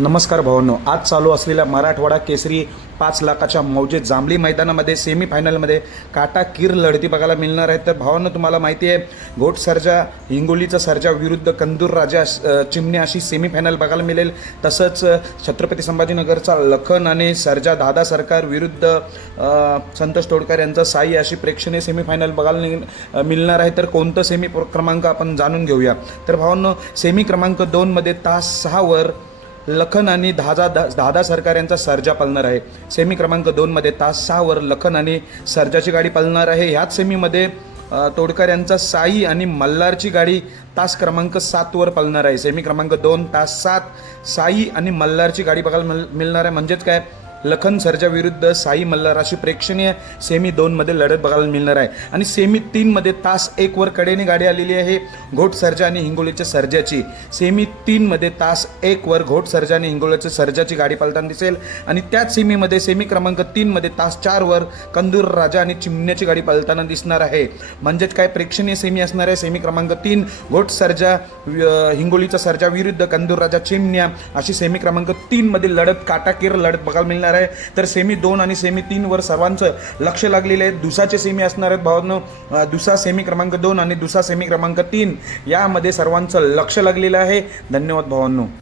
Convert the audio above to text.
नमस्कार भावांनो, आज चालू असलेल्या मराठवाडा केसरी 5 लाखाच्या मौजे जांभली मैदानामध्ये सेमीफायनलमध्ये काटाकीर लढती बघायला मिळणार आहेत। तर भावांनो, तुम्हाला माहिती आहे घोट सर्जा हिंगोलीचा सर्जा विरुद्ध कंदूर राजा चिमण्या अशी सेमीफायनल बघायला मिळेल। तसंच छत्रपती संभाजीनगरचा लखन आणि सर्जा दादा सरकार विरुद्ध संतोष तोडकर यांचा साई अशी प्रेक्षणीय सेमीफायनल बघायला मिळणार आहे। तर कोणतं सेमी क्रमांक आपण जाणून घेऊया। तर भावांनो, सेमी क्रमांक 2 मध्ये तास 6 वर लखन आणि दादा सरकार यांचा सर्जा पळणार आहे। सेमी क्रमांक 2 मध्ये तास 6 वर लखन आणि सर्जाची गाडी पळणार आहे। ह्याच सेमीमध्ये तोडकर यांचा साई आणि मल्हारची गाडी तास क्रमांक 7 वर पळणार आहे। सेमी क्रमांक 2 तास 7 साई आणि मल्हारची गाडी बघायला मिळणार आहे। म्हणजेच काय, लखन सर्जा विरुद्ध साई मल्हार अशी प्रेक्षणीय सेमी 2 मध्ये लढत बघायला मिळणार आहे। आणि सेमी 3 मध्ये तास 1 वर कडेने गाडी आलेली आहे घोट सर्जा आणि हिंगोलीच्या सर्जाची। सेमी 3 मध्ये तास 1 वर घोट सर्जा आणि हिंगोलीच्या सर्जाची गाडी पळताना दिसेल। आणि त्याच सेमीमध्ये सेमी क्रमांक 3 मध्ये तास 4 वर कंदूर राजा आणि चिमण्याची गाडी पळताना दिसणार आहे। म्हणजेच काय, प्रेक्षणीय सेमी असणार आहे। सेमी क्रमांक 3 घोट सर्जा हिंगोलीचा सर्जा विरुद्ध कंदूर राजा चिमण्या अशी सेमी क्रमांक 3 मध्ये लढत काटाकीर लढत बघायला मिळणार आहे। तर सेमी 2 आणि सेमी 3 वर सर्वांचं लक्ष लागलेले आहे। दुसाचे सेमी असणार आहेत भावांनो। दुसा सेमी क्रमांक 2 आणि दुसा सेमी क्रमांक 3 यामध्ये सर्वांचं लक्ष लागलेलं आहे। धन्यवाद भावांनो।